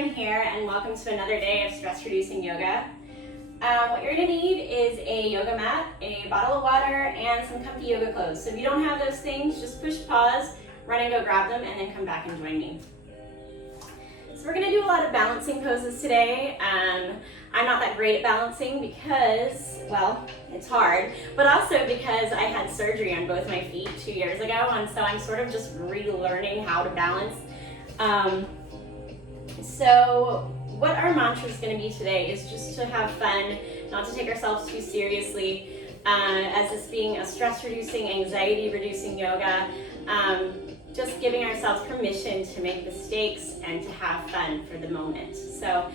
Karen here, and welcome to another day of stress reducing yoga. What you're going to need is a yoga mat, a bottle of water, and some comfy yoga clothes. So if you don't have those things, just push pause, run and go grab them, and then come back and join me. So we're going to do a lot of balancing poses today. I'm not that great at balancing because, well, it's hard, but also because I had surgery on both my feet 2 years ago, and so I'm sort of just relearning how to balance. So what our mantra is going to be today is just to have fun, not to take ourselves too seriously, as this being a stress-reducing, anxiety-reducing yoga, just giving ourselves permission to make mistakes and to have fun for the moment. So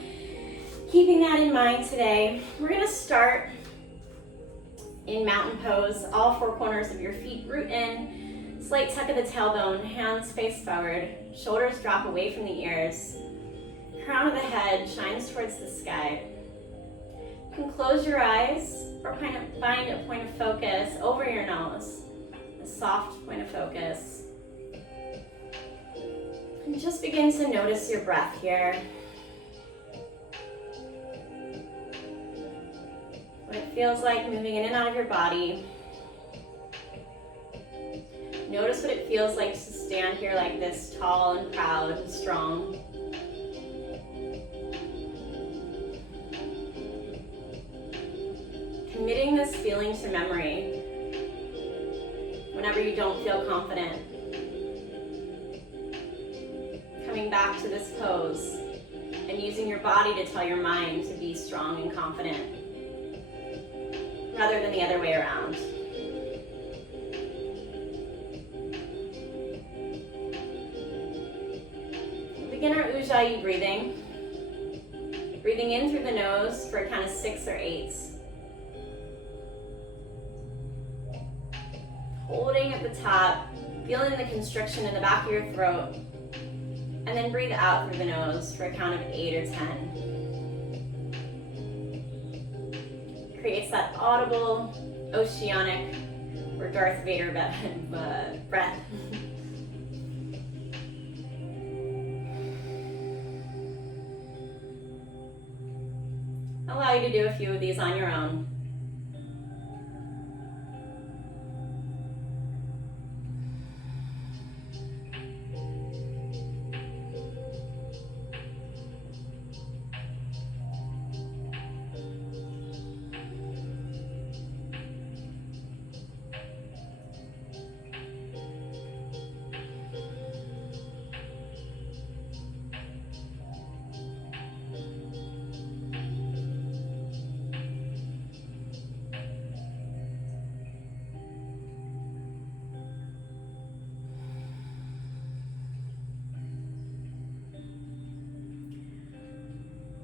keeping that in mind today, we're going to start in mountain pose, all four corners of your feet root in, slight tuck of the tailbone, hands face forward, shoulders drop away from the ears, crown of the head shines towards the sky. You can close your eyes or find a point of focus over your nose, a soft point of focus. And just begin to notice your breath here. What it feels like moving in and out of your body. Notice what it feels like to stand here like this, tall and proud and strong. Committing this feeling to memory whenever you don't feel confident. Coming back to this pose and using your body to tell your mind to be strong and confident rather than the other way around. We'll begin our Ujjayi breathing. Breathing in through the nose for a count of 6 or 8. Holding at the top, feeling the constriction in the back of your throat, and then breathe out through the nose for a count of 8 or 10. Creates that audible, oceanic, or Darth Vader breath. Allow you to do a few of these on your own.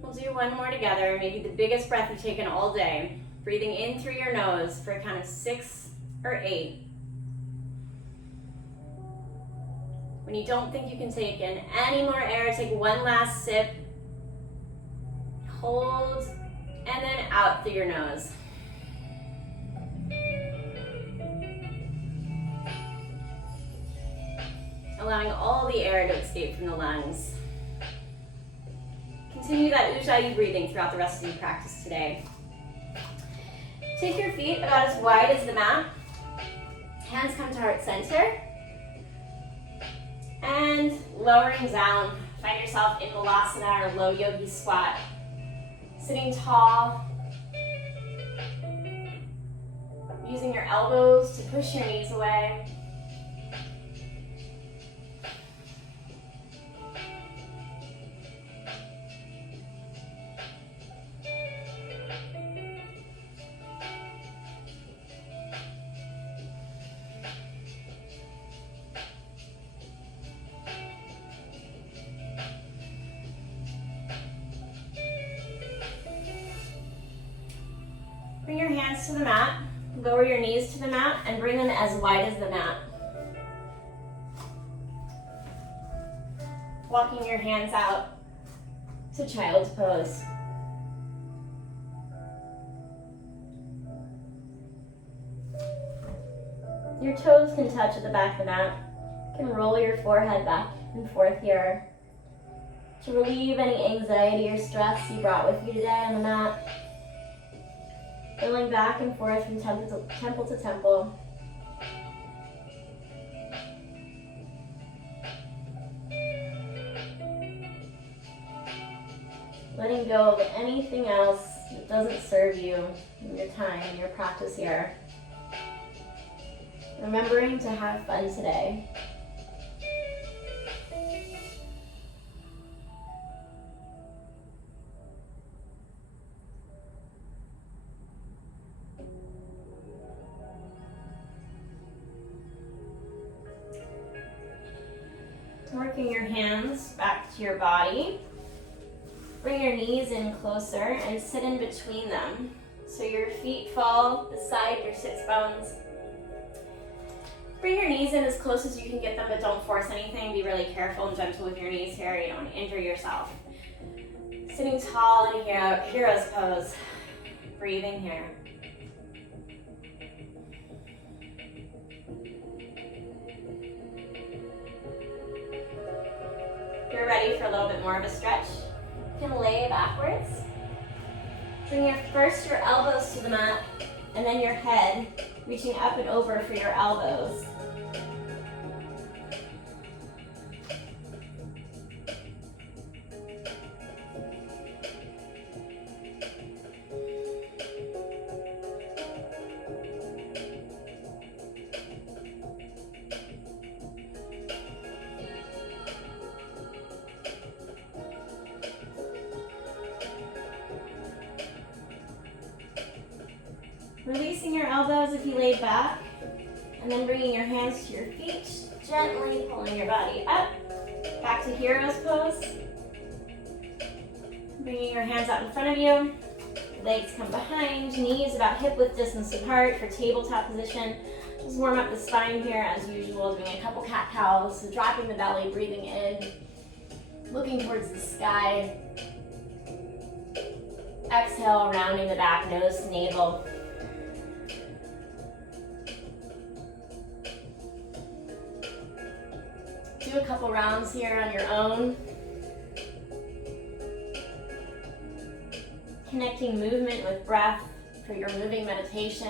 We'll do one more together, maybe the biggest breath you've taken all day. Breathing in through your nose for a count of 6 or 8. When you don't think you can take in any more air, take one last sip. Hold, and then out through your nose. Allowing all the air to escape from the lungs. Continue that Ujjayi breathing throughout the rest of your practice today. Take your feet about as wide as the mat. Hands come to heart center. And lowering down, find yourself in Malasana or low yogi squat. Sitting tall. Using your elbows to push your knees away. Bring your hands to the mat, lower your knees to the mat, and bring them as wide as the mat. Walking your hands out to child's pose. Your toes can touch at the back of the mat. You can roll your forehead back and forth here. to relieve any anxiety or stress you brought with you today on the mat. Going back and forth from temple to temple. Letting go of anything else that doesn't serve you in your time, in your practice here. Remembering to have fun today. Working your hands back to your body. Bring your knees in closer and sit in between them. So your feet fall beside your sits bones. Bring your knees in as close as you can get them, but don't force anything. Be really careful and gentle with your knees here. You don't want to injure yourself. Sitting tall in a hero's pose. Breathing here. You're ready for a little bit more of a stretch. You can lay backwards. Bring first your elbows to the mat, and then your head, reaching up and over for your elbows. Releasing your elbows if you laid back, and then bringing your hands to your feet, gently pulling your body up, back to hero's pose. Bringing your hands out in front of you, legs come behind, knees about hip-width distance apart for tabletop position. Just warm up the spine here as usual, doing a couple cat-cows, so dropping the belly, breathing in, looking towards the sky. Exhale, rounding the back, nose to navel. Do a couple rounds here on your own. Connecting movement with breath for your moving meditation.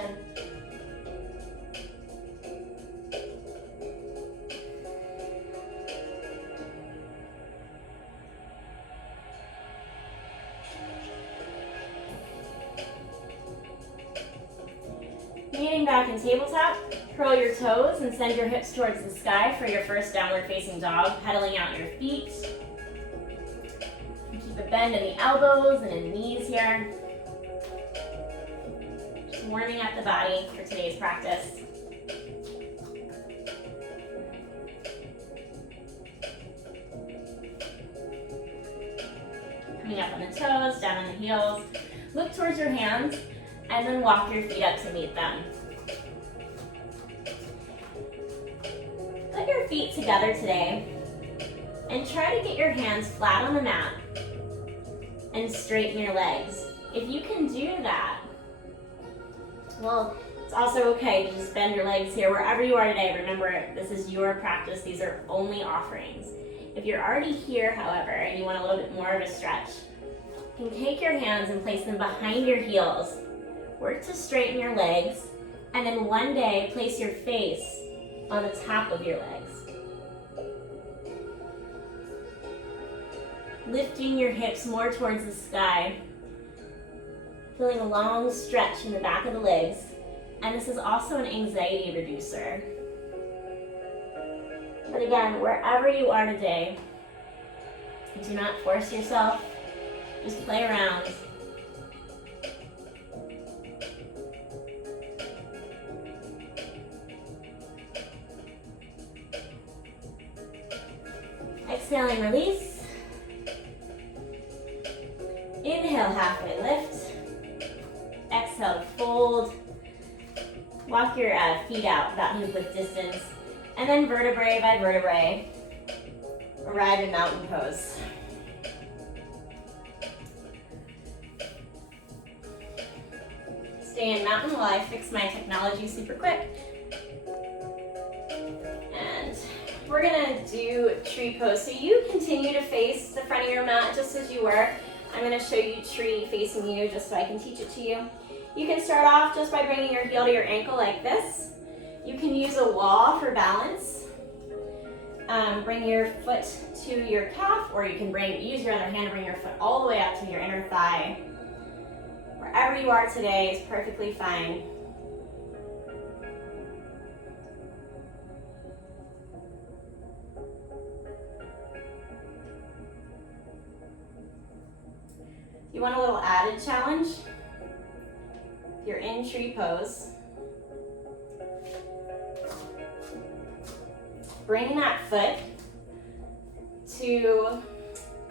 Leaning back in tabletop, curl your toes and send your hips towards the sky for your first downward facing dog, pedaling out your feet. And keep a bend in the elbows and in the knees here. Just warming up the body for today's practice. Coming up on the toes, down on the heels. Look towards your hands and then walk your feet up to meet them. Put your feet together today and try to get your hands flat on the mat and straighten your legs. If you can do that, well, it's also okay to just bend your legs here wherever you are today. Remember, this is your practice. These are only offerings. If you're already here, however, and you want a little bit more of a stretch, you can take your hands and place them behind your heels. Work to straighten your legs, and then one day place your face on the top of your legs. Lifting your hips more towards the sky. Feeling a long stretch in the back of the legs. And this is also an anxiety reducer. But again, wherever you are today, do not force yourself. Just play around. Exhaling, release. Inhale, halfway lift. Exhale to fold. Walk your feet out about hip-width distance. And then vertebrae by vertebrae, arrive in mountain pose. Stay in mountain while I fix my technology super quick. And we're gonna do tree pose. So you continue to face the front of your mat just as you were. I'm gonna show you tree facing you just so I can teach it to you. You can start off just by bringing your heel to your ankle like this. You can use a wall for balance. Bring your foot to your calf, or you can use your other hand to bring your foot all the way up to your inner thigh. Wherever you are today is perfectly fine. You want a little added challenge? If you're in tree pose, bring that foot to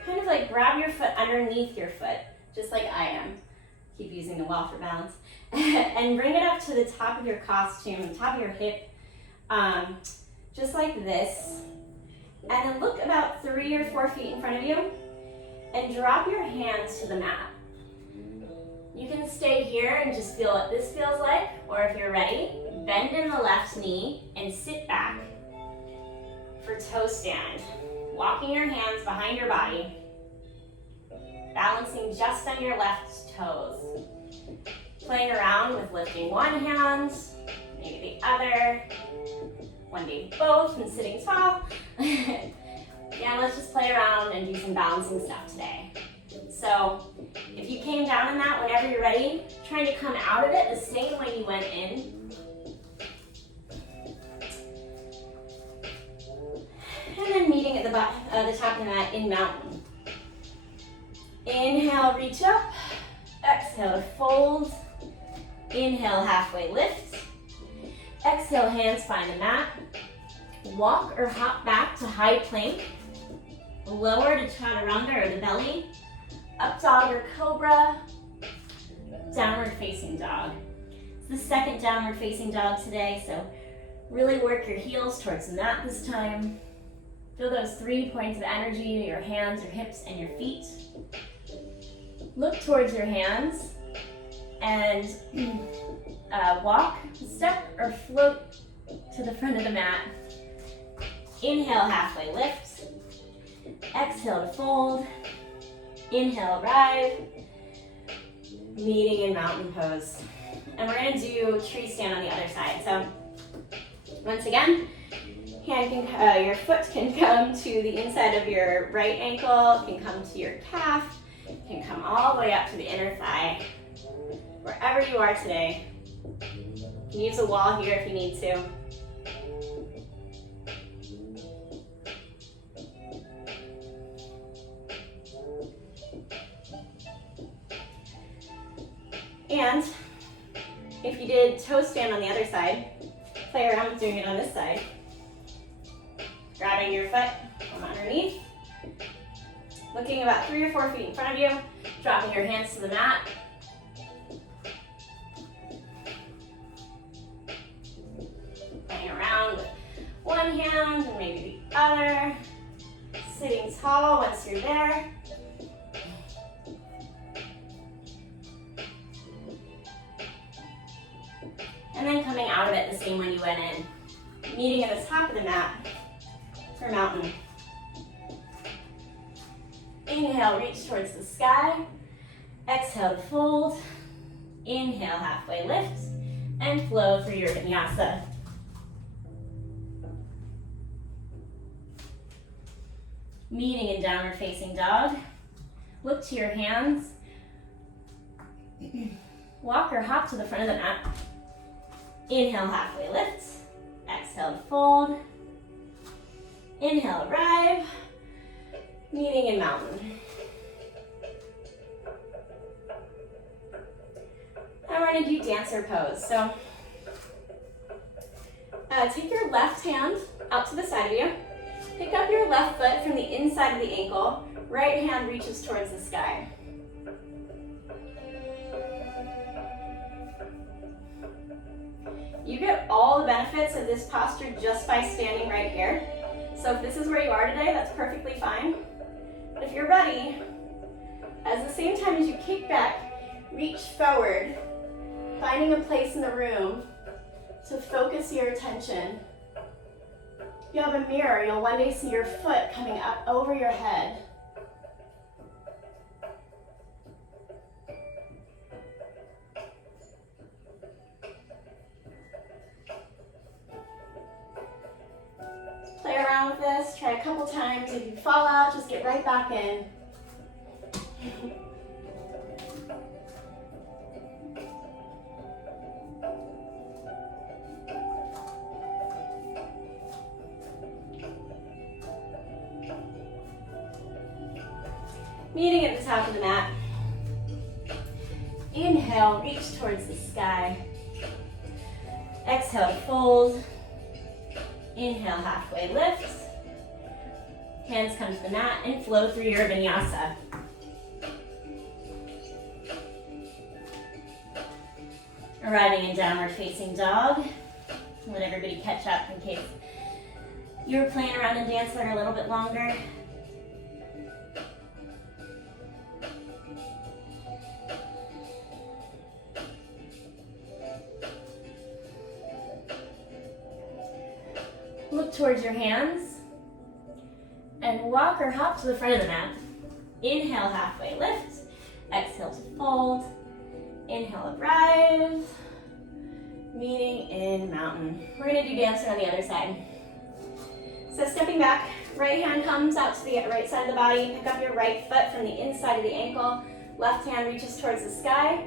kind of like grab your foot underneath your foot, just like I am. Keep using the wall for balance. And bring it up to the top of your costume, top of your hip, just like this. And then look about 3 or 4 feet in front of you and drop your hands to the mat. You can stay here and just feel what this feels like, or if you're ready, bend in the left knee and sit back for toe stand. Walking your hands behind your body, balancing just on your left toes. Playing around with lifting one hand, maybe the other, one day both, and sitting tall. Yeah, let's just play around and do some balancing stuff today. So if you came down in that, whenever you're ready, trying to come out of it the same way you went in. And then meeting at the top of the mat in mountain. Inhale, reach up. Exhale to fold. Inhale, halfway lift. Exhale, hands find the mat. Walk or hop back to high plank. Lower to chaturanga or the belly. Up dog or cobra. Downward facing dog. It's the second downward facing dog today, so really work your heels towards the mat this time. Feel those 3 points of energy, your hands, your hips, and your feet. Look towards your hands and walk, step, or float to the front of the mat. Inhale, halfway lift. Exhale to fold. Inhale, arrive. Meeting in mountain pose. And we're gonna do tree stand on the other side. So once again, your foot can come to the inside of your right ankle, can come to your calf, can come all the way up to the inner thigh. Wherever you are today, you can use a wall here if you need to. And if you did toe stand on the other side, play around with doing it on this side. Grabbing your foot from underneath, looking about 3 or 4 feet in front of you, dropping your hands to the mat. Playing around with one hand and maybe the other. Sitting tall once you're there. And then coming out of it the same way you went in. Meeting at the top of the mat for mountain. Inhale, reach towards the sky. Exhale to fold. Inhale, halfway lift. And flow through your vinyasa. Meeting in downward facing dog. Look to your hands. Walk or hop to the front of the mat. Inhale, halfway lift. Exhale to fold. Inhale, arrive. Meeting in mountain. And we're going to do dancer pose. So take your left hand out to the side of you. Pick up your left foot from the inside of the ankle. Right hand reaches towards the sky. You get all the benefits of this posture just by standing right here. So if this is where you are today, that's perfectly fine. But if you're ready, at the same time as you kick back, reach forward, finding a place in the room to focus your attention You have a mirror. You'll one day see your foot coming up over your head. Play around with this. Try a couple times. If you fall out, just get right back in. Meeting at the top of the mat. Inhale, reach towards the sky. Exhale, fold. Inhale, halfway lift. Hands come to the mat and flow through your vinyasa. Arriving in downward facing dog. Let everybody catch up in case you were playing around in Dancer a little bit longer. Look towards your hands and walk or hop to the front of the mat. Inhale, halfway lift. Exhale to fold. Inhale, rise. Meeting in mountain. We're gonna do Dancer on the other side. So stepping back, right hand comes out to the right side of the body. Pick up your right foot from the inside of the ankle. Left hand reaches towards the sky.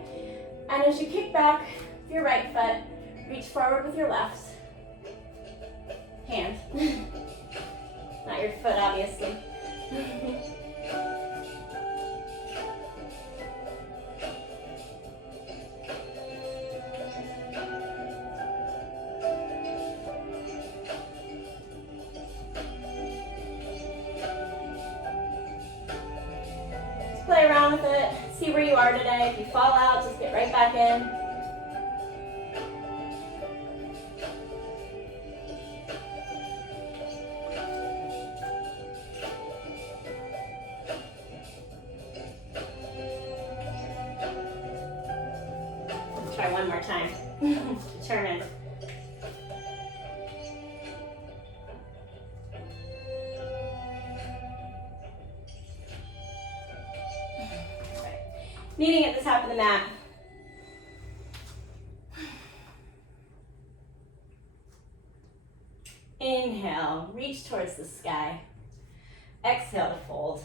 And as you kick back with your right foot, reach forward with your left hand. Not your foot, obviously. Just play around with it. See where you are today. If you fall out, just get right back in. Try one more time. Determined. Right. Meeting at the top of the mat. Inhale, reach towards the sky. Exhale to fold.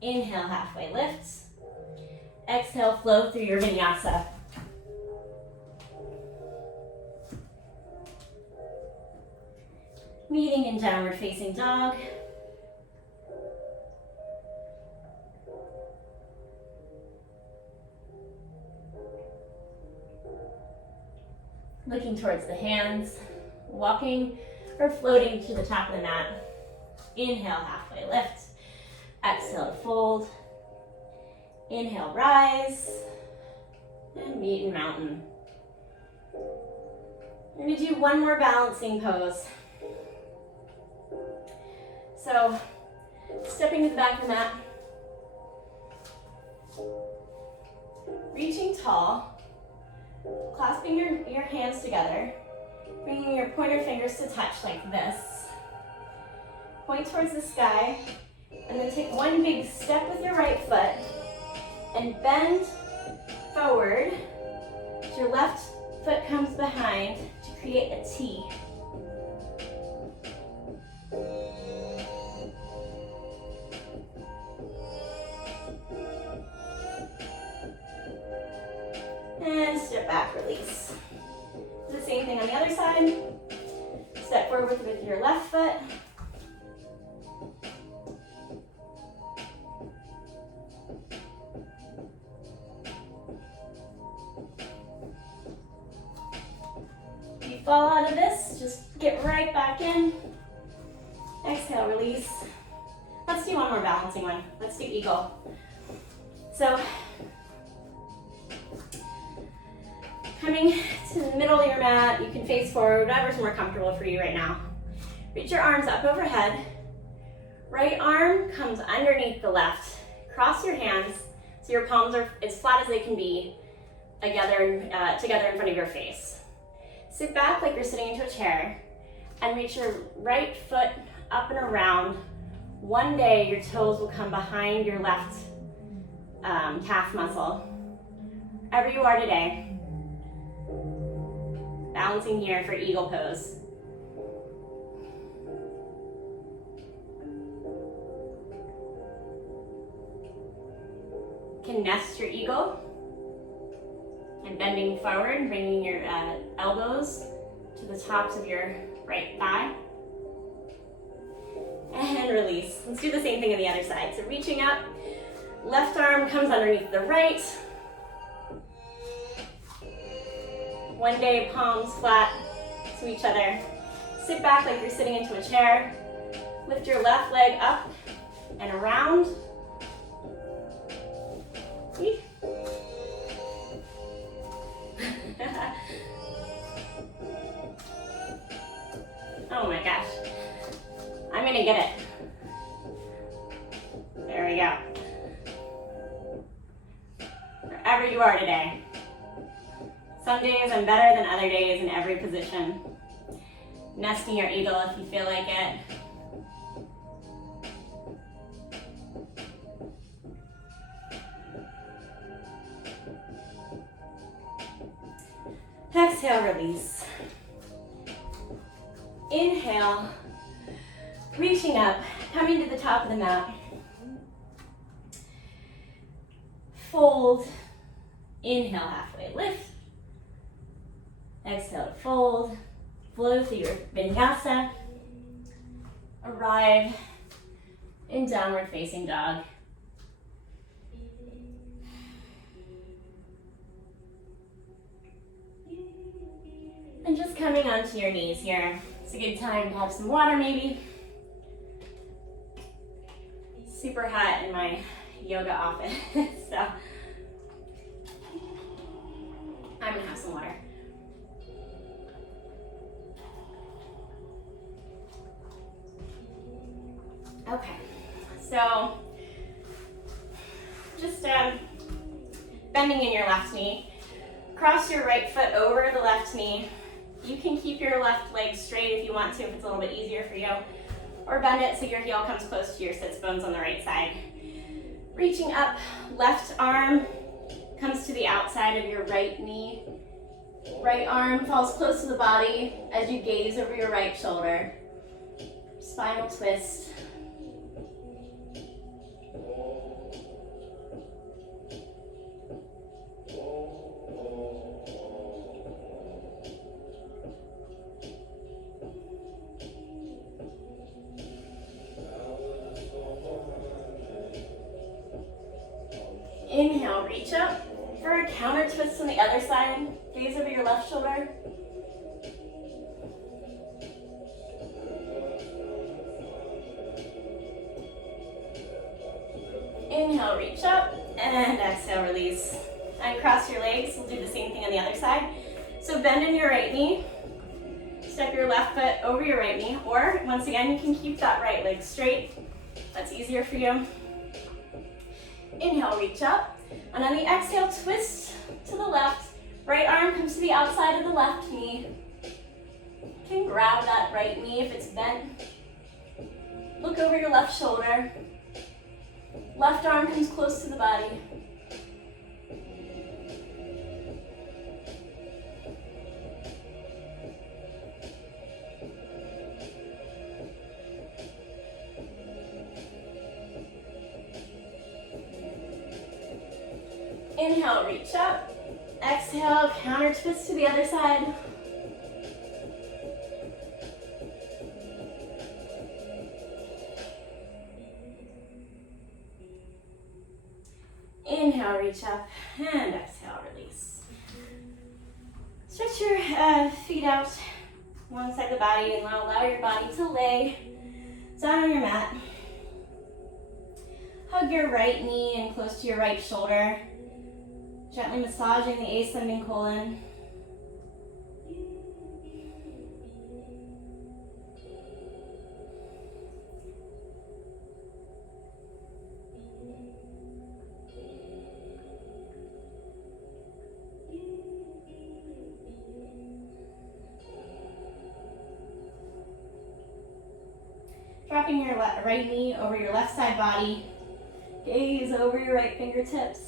Inhale, halfway lift. Exhale, flow through your vinyasa. Meeting in downward facing dog. Looking towards the hands, walking or floating to the top of the mat. Inhale, halfway lift. Exhale to fold. Inhale, rise. And meet in mountain. We're going to do one more balancing pose. So, stepping to the back of the mat, reaching tall, clasping your hands together, bringing your pointer fingers to touch like this. Point towards the sky, and then take one big step with your right foot, and bend forward. Your left foot comes behind to create a T. And step back, release. Do the same thing on the other side. Step forward with your left foot. If you fall out of this, just get right back in. Exhale, release. Let's do one more balancing one. Let's do eagle. So, coming to the middle of your mat, you can face forward, whatever's more comfortable for you right now. Reach your arms up overhead. Right arm comes underneath the left. Cross your hands so your palms are as flat as they can be together in front of your face. Sit back like you're sitting into a chair and reach your right foot up and around. One day your toes will come behind your left calf muscle. Wherever you are today, balancing here for eagle pose. You can nest your eagle and bending forward, bringing your elbows to the tops of your right thigh. And release. Let's do the same thing on the other side. So reaching up, left arm comes underneath the right. One day, palms flat to each other. Sit back like you're sitting into a chair. Lift your left leg up and around. Oh my gosh. I'm gonna get it. There we go. Wherever you are today. Some days I'm better than other days in every position. Nesting your eagle if you feel like it. Exhale, release. Inhale, reaching up, coming to the top of the mat. Fold, inhale, halfway lift. Exhale, fold, flow through your vinyasa. Arrive in downward facing dog. And just coming onto your knees here. It's a good time to have some water maybe. Super hot in my yoga office, so I'm gonna have some water. Okay, so just bending in your left knee. Cross your right foot over the left knee. You can keep your left leg straight if you want to, if it's a little bit easier for you. Or bend it so your heel comes close to your sits bones on the right side. Reaching up, left arm comes to the outside of your right knee. Right arm falls close to the body as you gaze over your right shoulder. Spinal twist. Inhale, reach up for a counter twist on the other side. Gaze over your left shoulder. Inhale, reach up, and exhale, release. And cross your legs. We'll do the same thing on the other side. So bend in your right knee. Step your left foot over your right knee. Or, once again, you can keep that right leg straight. That's easier for you. Inhale, reach up. And on the exhale, twist to the left. Right arm comes to the outside of the left knee. You can grab that right knee if it's bent. Look over your left shoulder. Left arm comes close to the body. Inhale, reach up. Exhale, counter twist to the other side. Inhale, reach up, and exhale, release. Stretch your feet out alongside the body and allow your body to lay down on your mat. Hug your right knee in close to your right shoulder. Gently massaging the ascending colon. dropping your right knee over your left side body. Gaze over your right fingertips.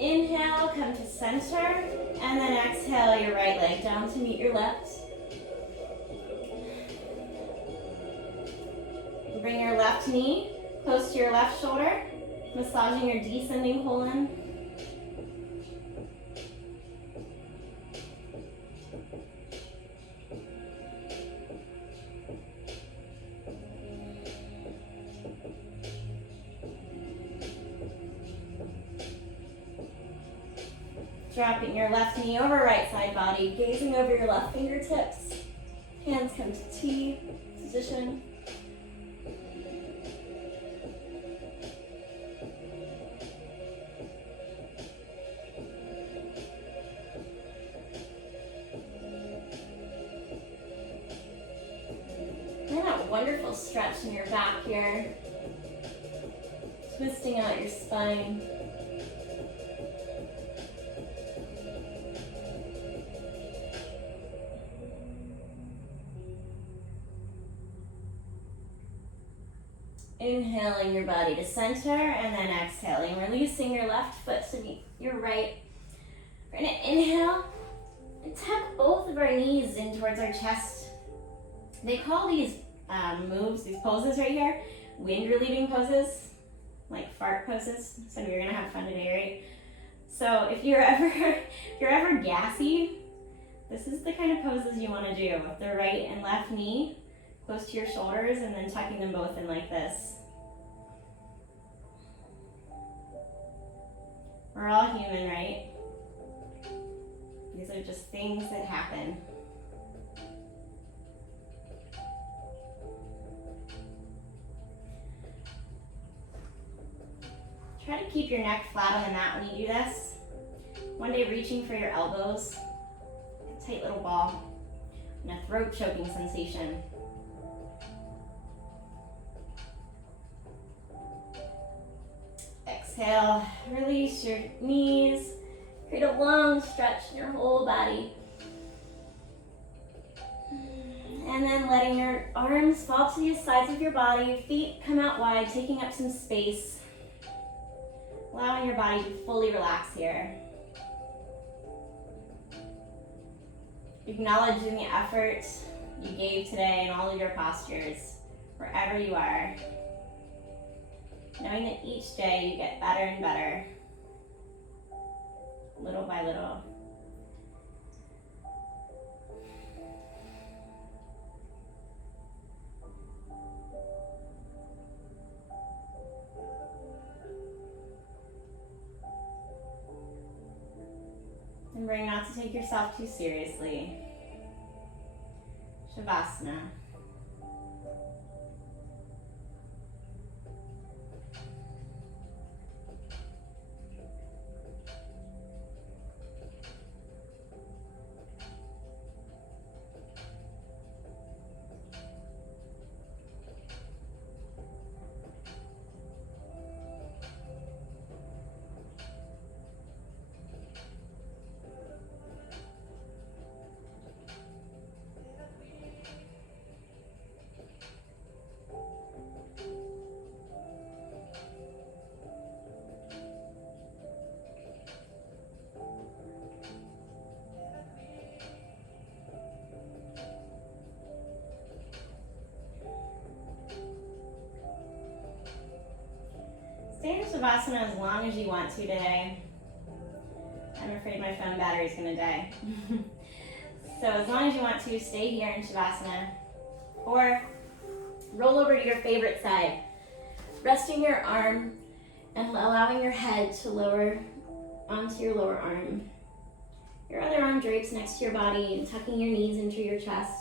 Inhale, come to center, and then exhale your right leg down to meet your left. Bring your left knee close to your left shoulder, massaging your descending colon. Dropping your left knee over right side body, gazing over your left fingertips. Hands come to T position. And that wonderful stretch in your back here. Twisting out your spine. Inhaling your body to center and then exhaling, releasing your left foot to meet your right. We're gonna inhale and tuck both of our knees in towards our chest. They call these moves, these poses right here, wind relieving poses, like fart poses. So you're gonna have fun today, right? So if you're ever gassy, this is the kind of poses you wanna do. The right and left knee close to your shoulders and then tucking them both in like this. We're all human, right? These are just things that happen. Try to keep your neck flat on the mat when you do this. One day reaching for your elbows, a tight little ball, and a throat choking sensation. Exhale, release your knees, create a long stretch in your whole body. And then letting your arms fall to the sides of your body, feet come out wide, taking up some space. Allowing your body to fully relax here. Acknowledging the effort you gave today in all of your postures, wherever you are. Knowing that each day you get better and better, little by little. Remembering not to take yourself too seriously. Shavasana. Stay in Shavasana as long as you want to today. I'm afraid my phone battery is going to die. So as long as you want to, stay here in Shavasana. Or roll over to your favorite side, resting your arm and allowing your head to lower onto your lower arm. Your other arm drapes next to your body and tucking your knees into your chest.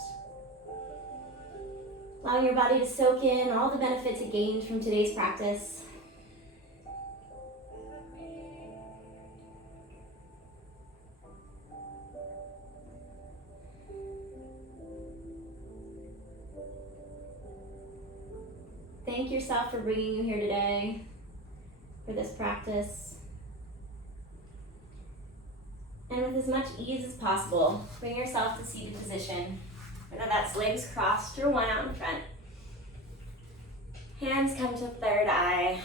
Allowing your body to soak in all the benefits it gained from today's practice. Thank yourself for bringing you here today for this practice. And with as much ease as possible, bring yourself to seated position. Whether that's legs crossed or one out in front. Hands come to third eye.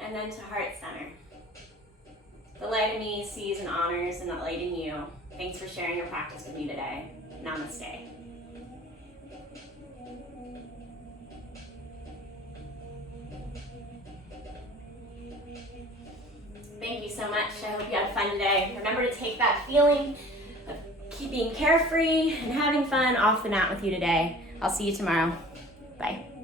And then to heart center. The light in me sees and honors and that light in you. Thanks for sharing your practice with me today. Namaste. Thank you so much. I hope you had fun today. Remember to take that feeling of keeping carefree and having fun off the mat with you today. I'll see you tomorrow. Bye.